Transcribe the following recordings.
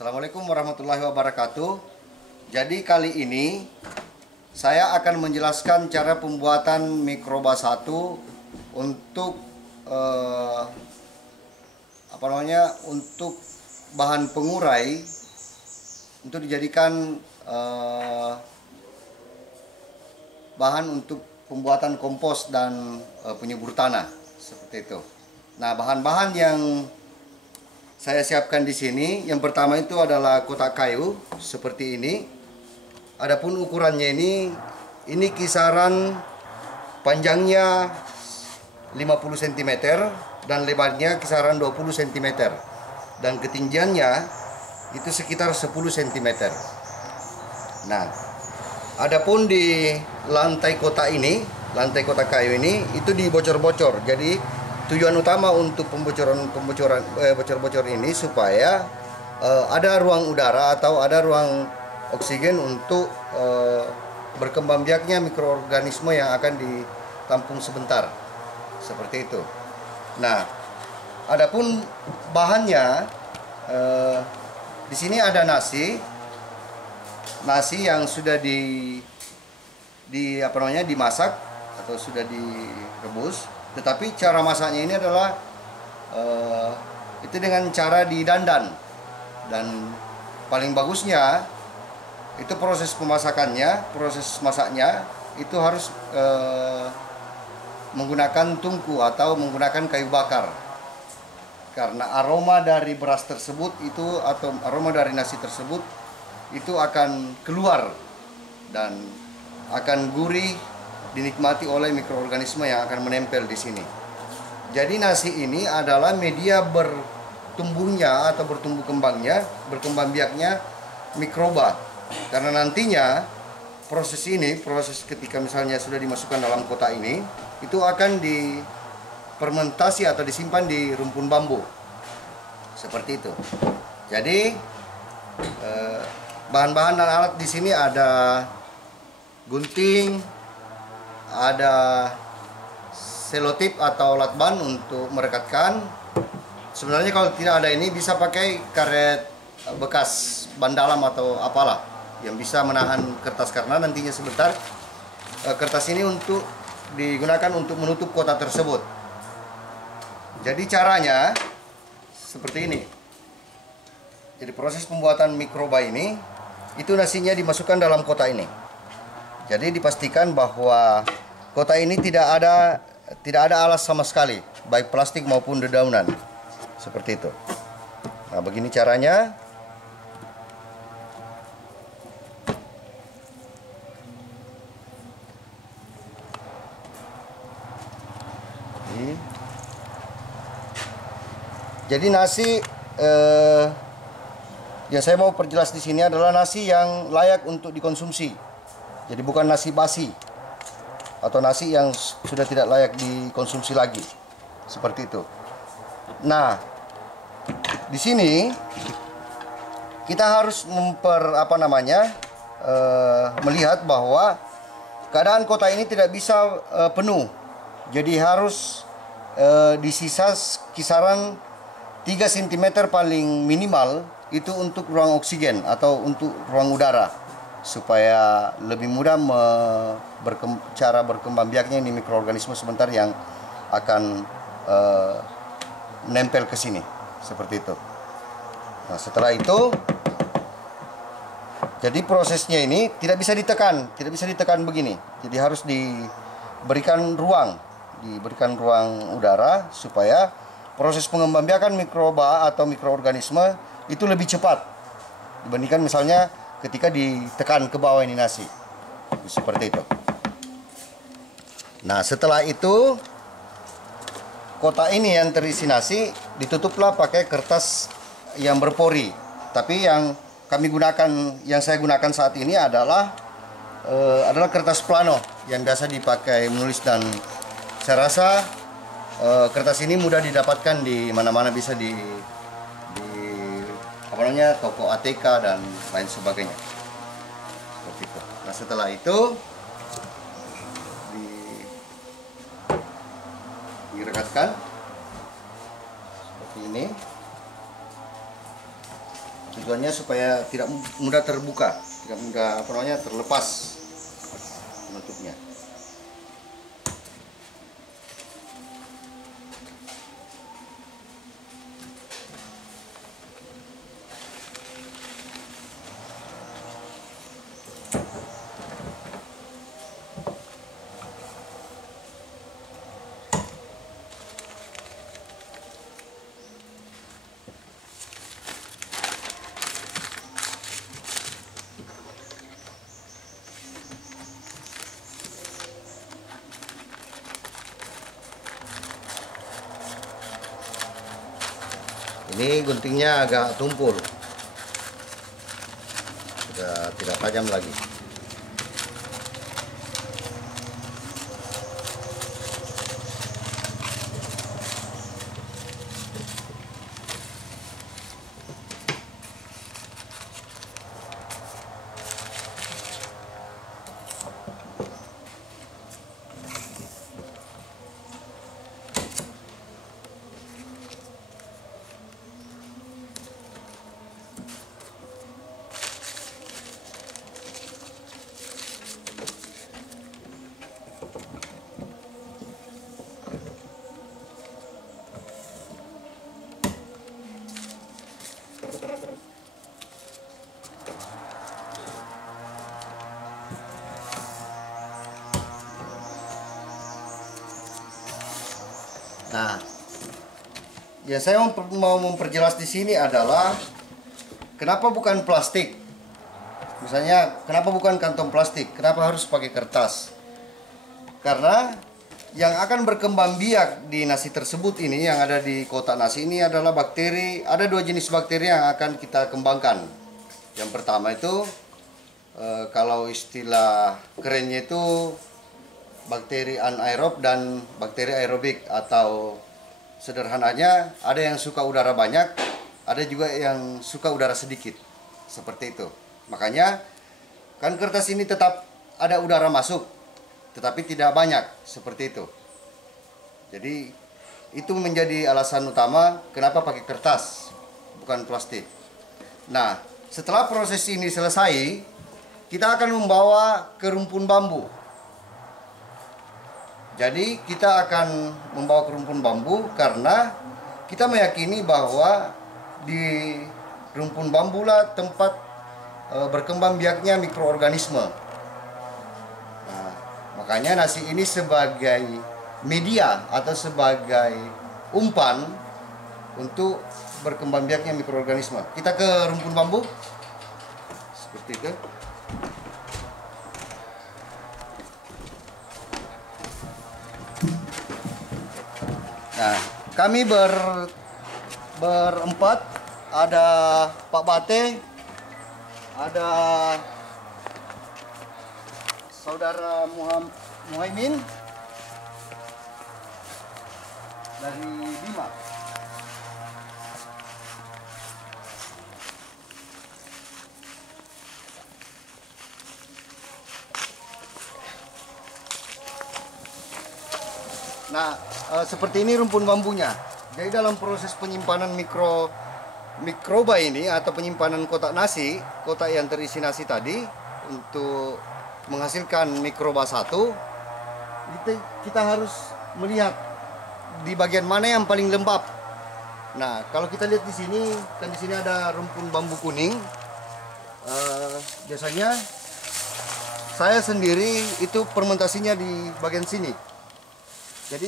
Assalamualaikum warahmatullahi wabarakatuh. Jadi kali ini saya akan menjelaskan cara pembuatan mikroba 1 untuk untuk bahan pengurai untuk dijadikan bahan untuk pembuatan kompos dan penyubur tanah seperti itu. Nah, bahan-bahan yang saya siapkan di sini, yang pertama itu adalah kotak kayu seperti ini. Adapun ukurannya ini kisaran panjangnya 50 cm dan lebarnya kisaran 20 cm dan ketinggiannya itu sekitar 10 cm. Nah, adapun di lantai kotak kotak kayu ini itu dibocor-bocor. Jadi tujuan utama untuk bocor-bocor ini supaya ada ruang udara atau ada ruang oksigen untuk berkembang biaknya mikroorganisme yang akan ditampung sebentar. Seperti itu. Nah, adapun bahannya di sini ada nasi yang sudah dimasak atau sudah direbus. Tetapi cara masaknya ini adalah itu dengan cara didandan, dan paling bagusnya itu proses masaknya itu harus menggunakan tungku atau menggunakan kayu bakar, karena aroma dari beras tersebut itu atau aroma dari nasi tersebut itu akan keluar dan akan gurih, dinikmati oleh mikroorganisme yang akan menempel di sini. Jadi nasi ini adalah media bertumbuhnya atau berkembang biaknya mikroba. Karena nantinya proses ketika misalnya sudah dimasukkan dalam kotak ini, itu akan difermentasi atau disimpan di rumpun bambu. Seperti itu. Jadi bahan-bahan dan alat di sini ada gunting, ada selotip atau lakban untuk merekatkan. Sebenarnya kalau tidak ada ini bisa pakai karet bekas ban dalam atau apalah yang bisa menahan kertas, karena nantinya sebentar kertas ini untuk digunakan untuk menutup kotak tersebut. Jadi caranya seperti ini. Jadi proses pembuatan mikroba ini itu nasinya dimasukkan dalam kotak ini. Jadi dipastikan bahwa kotak ini tidak ada alas sama sekali, baik plastik maupun dedaunan. Seperti itu. Nah, begini caranya. Jadi nasi yang saya mau perjelas di sini adalah nasi yang layak untuk dikonsumsi. Jadi bukan nasi basi atau nasi yang sudah tidak layak dikonsumsi lagi. Seperti itu. Nah, di sini kita harus melihat bahwa keadaan kotak ini tidak bisa penuh. Jadi harus disisa kisaran 3 cm paling minimal itu untuk ruang oksigen atau untuk ruang udara, supaya lebih mudah cara berkembang biaknya ini mikroorganisme sebentar yang akan menempel ke sini. Seperti itu. Nah, setelah itu jadi prosesnya ini tidak bisa ditekan begini. Jadi harus diberikan ruang udara supaya proses pengembangbiakan mikroba atau mikroorganisme itu lebih cepat dibandingkan misalnya ketika ditekan ke bawah ini nasi. Seperti itu. Nah, setelah itu kotak ini yang terisi nasi ditutuplah pakai kertas yang berpori. Tapi yang saya gunakan saat ini adalah kertas plano yang biasa dipakai menulis, dan saya rasa kertas ini mudah didapatkan di mana-mana, bisa di toko ATK dan lain sebagainya. Seperti itu. Nah, setelah itu direkatkan seperti ini. Tujuannya supaya tidak mudah terbuka, tidak mudah terlepas penutupnya. Ini guntingnya agak tumpul, sudah tidak tajam lagi. Nah, yang saya mau memperjelas di sini adalah kenapa bukan plastik. Misalnya, kenapa bukan kantong plastik? Kenapa harus pakai kertas? Karena yang akan berkembang biak di nasi tersebut ini, yang ada di kotak nasi ini adalah bakteri. Ada dua jenis bakteri yang akan kita kembangkan. Yang pertama itu, kalau istilah kerennya itu bakteri anaerob dan bakteri aerobik, atau sederhananya ada yang suka udara banyak, ada juga yang suka udara sedikit, seperti itu. Makanya kan kertas ini tetap ada udara masuk, tetapi tidak banyak, seperti itu. Jadi itu menjadi alasan utama kenapa pakai kertas bukan plastik. Nah, setelah proses ini selesai, kita akan membawa ke rumpun bambu. Jadi kita akan membawa ke rumpun bambu karena kita meyakini bahwa di rumpun bambu lah tempat berkembang biaknya mikroorganisme. Nah, makanya nasi ini sebagai media atau sebagai umpan untuk berkembang biaknya mikroorganisme. Kita ke rumpun bambu seperti itu. Nah, kami berempat, ada Pak Bate, ada Saudara Muhaimin dari Bima. Nah, seperti ini rumpun bambunya. Jadi dalam proses penyimpanan mikroba ini atau penyimpanan kotak nasi, kotak yang terisi nasi tadi, untuk menghasilkan mikroba satu, kita harus melihat di bagian mana yang paling lembab. Nah, kalau kita lihat di sini, kan di sini ada rumpun bambu kuning. Biasanya saya sendiri itu fermentasinya di bagian sini. Jadi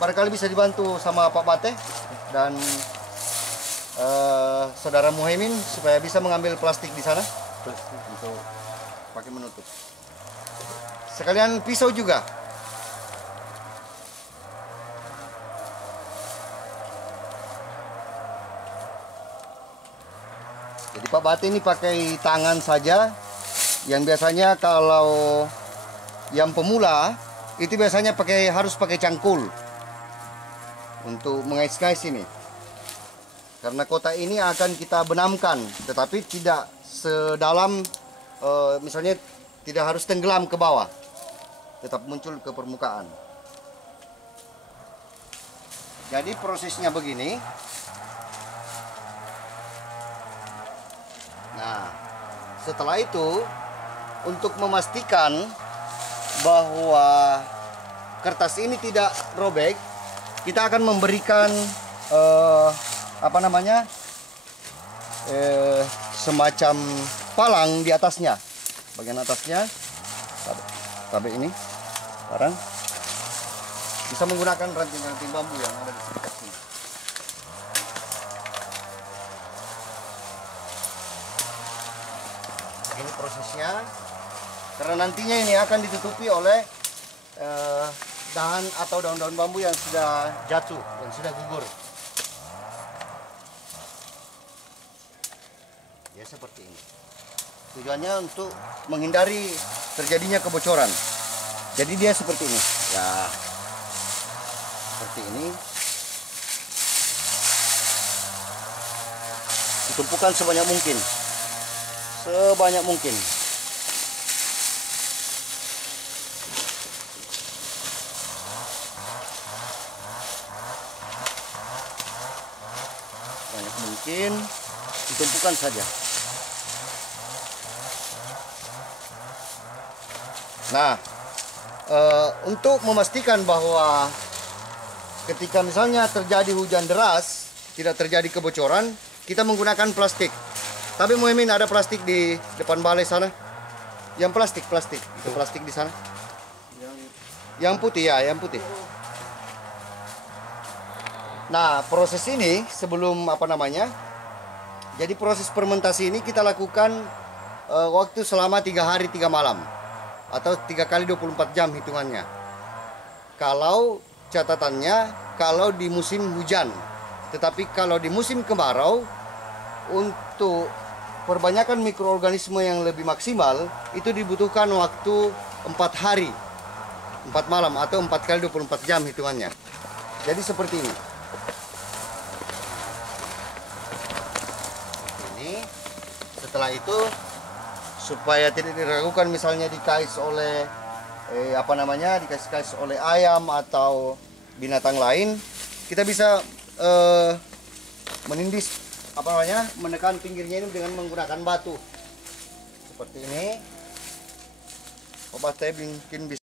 barangkali bisa dibantu sama Pak Bate dan Saudara Muhaimin supaya bisa mengambil plastik di sana untuk pakai menutup. Sekalian pisau juga. Jadi Pak Bate ini pakai tangan saja. Yang biasanya kalau yang pemula itu biasanya harus pakai cangkul untuk mengais-ngais ini. Karena kotak ini akan kita benamkan, tetapi tidak sedalam, misalnya tidak harus tenggelam ke bawah, tetap muncul ke permukaan. Jadi prosesnya begini. setelah itu untuk memastikan bahwa kertas ini tidak robek, kita akan memberikan semacam palang di atasnya, bagian atasnya. Cabai ini sekarang bisa menggunakan ranting-ranting bambu yang ada di sekitar sini. Ini prosesnya, karena nantinya ini akan ditutupi oleh dahan atau daun-daun bambu yang sudah jatuh, yang sudah gugur. Ya seperti ini. Tujuannya untuk menghindari terjadinya kebocoran. Jadi dia seperti ini. Ya, seperti ini. Ditumpukan sebanyak mungkin. Sebanyak mungkin. Banyak mungkin ditumpukan saja. Nah, untuk memastikan bahwa ketika misalnya terjadi hujan deras, tidak terjadi kebocoran, kita menggunakan plastik. Tapi Muhammad, ada plastik di depan balai sana. Yang plastik, itu plastik di sana. Yang putih ya, yang putih. Nah, proses ini sebelum jadi proses fermentasi ini kita lakukan waktu selama 3 hari 3 malam. Atau 3 kali 24 jam hitungannya. Kalau catatannya, kalau di musim hujan. Tetapi kalau di musim kemarau, untuk perbanyakan mikroorganisme yang lebih maksimal, itu dibutuhkan waktu 4 hari 4 malam atau 4 kali 24 jam hitungannya. Jadi seperti ini. Ini setelah itu, supaya tidak diragukan misalnya dikais oleh dikais oleh ayam atau binatang lain, kita bisa menindis menekan pinggirnya ini dengan menggunakan batu seperti ini. Obat saya mungkin bisa